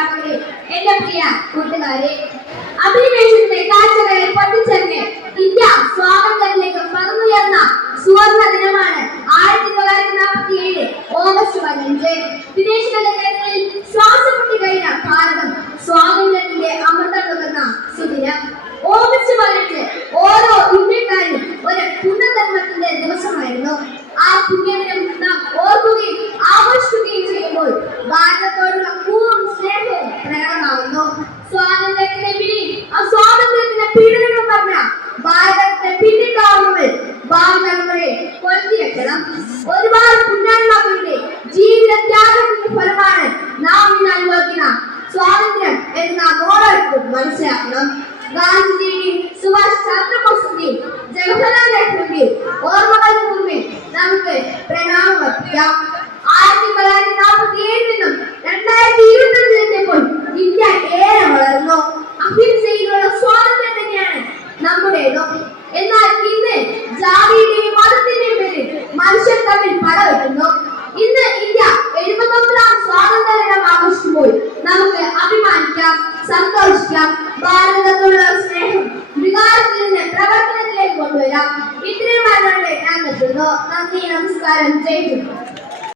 അധ്യാപകരെ, എന്റെ പ്രിയ കൂട്ടുകാരെ, അഭിനിവേശത്തിന്റെ കാഴ്ചകളിൽ പൊട്ടിച്ചെറിഞ്ഞ് ഇന്ത്യ സ്വാതന്ത്ര്യത്തിലേക്ക് പറന്നുയർന്ന സുവർണ ദിനമാണ് 1947 ഓഗസ്റ്റ് 15. വിദേശങ്ങളുടെ കൈകളിൽ ശ്വാസം മുട്ടി കഴിഞ്ഞ ഭാരതം സ്വാതന്ത്ര്യത്തിന്റെ അമൃതം നുകർന്ന സുദിനം. ഓഗസ്റ്റ് 15 ഓരോ ഇന്ത്യക്കാരും ഒരു പുണ്യധർമ്മത്തിന്റെ ദിവസമായിരുന്നു. ആ പുണ്യദിനം നാം ഓർക്കുകയും ആഘോഷിക്കുകയും ചെയ്യുമ്പോൾ ഭാരതത്തോടുള്ള പൂർണ്ണ സ്നേഹവും പ്രകടമാകുന്നു. സ്വാതന്ത്ര്യത്തിന്റെ പിന്നിൽ സ്വാതന്ത്ര്യത്തിന്റെ പീഡനങ്ങൾ പറഞ്ഞ ഭാരതത്തെ പിന്നിട്ടാവുന്നവർ ഭാവി തലമുറയെ കൊളുത്തി വെക്കണം. ഒരുപാട് പുണ്യാത്മാക്കളുടെ ജീവിത ത്യാഗത്തിന്റെ ഫലമാണ് നാം ഇന്ന് അനുഭവിക്കുന്ന സ്വാതന്ത്ര്യം എന്ന് നാം ഓരോരുത്തരും മനസ്സിലാക്കണം. ഗാന്ധിജിയുടെയും സുഭാഷ് ചന്ദ്രബോസിന്റെയും ജവഹർലാൽ നെഹ്റുവിന്റെയും ഓർമ്മകൾക്ക് മുമ്പിൽ നമുക്ക് പ്രണാമം അർപ്പിക്കാം. 1947 നിന്നും 2025 എത്തിയപ്പോൾ ഇന്ത്യ ഏറെ വളർന്നു. അഹിംസയിലുള്ള സ്വാതന്ത്ര്യം തന്നെയാണ് നമ്മുടേതും. എന്നാൽ ഇന്ന് ജാതിയുടെയും മതത്തിന്റെയും പേരിൽ മനുഷ്യർ തമ്മിൽ പടവെട്ടുന്നു. ഇന്ന് ഇന്ത്യ 79ാം സ്വാതന്ത്ര്യ ദിനം ആഘോഷിക്കുമ്പോൾ നമുക്ക് അഭിമാനിക്കാം, സന്തോഷിക്കാം. ഭാരതത്തോടുള്ള സ്നേഹം വികാരത്തിൽ നിന്ന് പ്രവർത്തനത്തിലേക്ക് കൊണ്ടുവരാം. ഇത്രയും പറഞ്ഞുകൊണ്ട് ഞാൻ നിർത്തുന്നു. നന്ദി, നമസ്കാരം, ജയ് ഹിന്ദ്.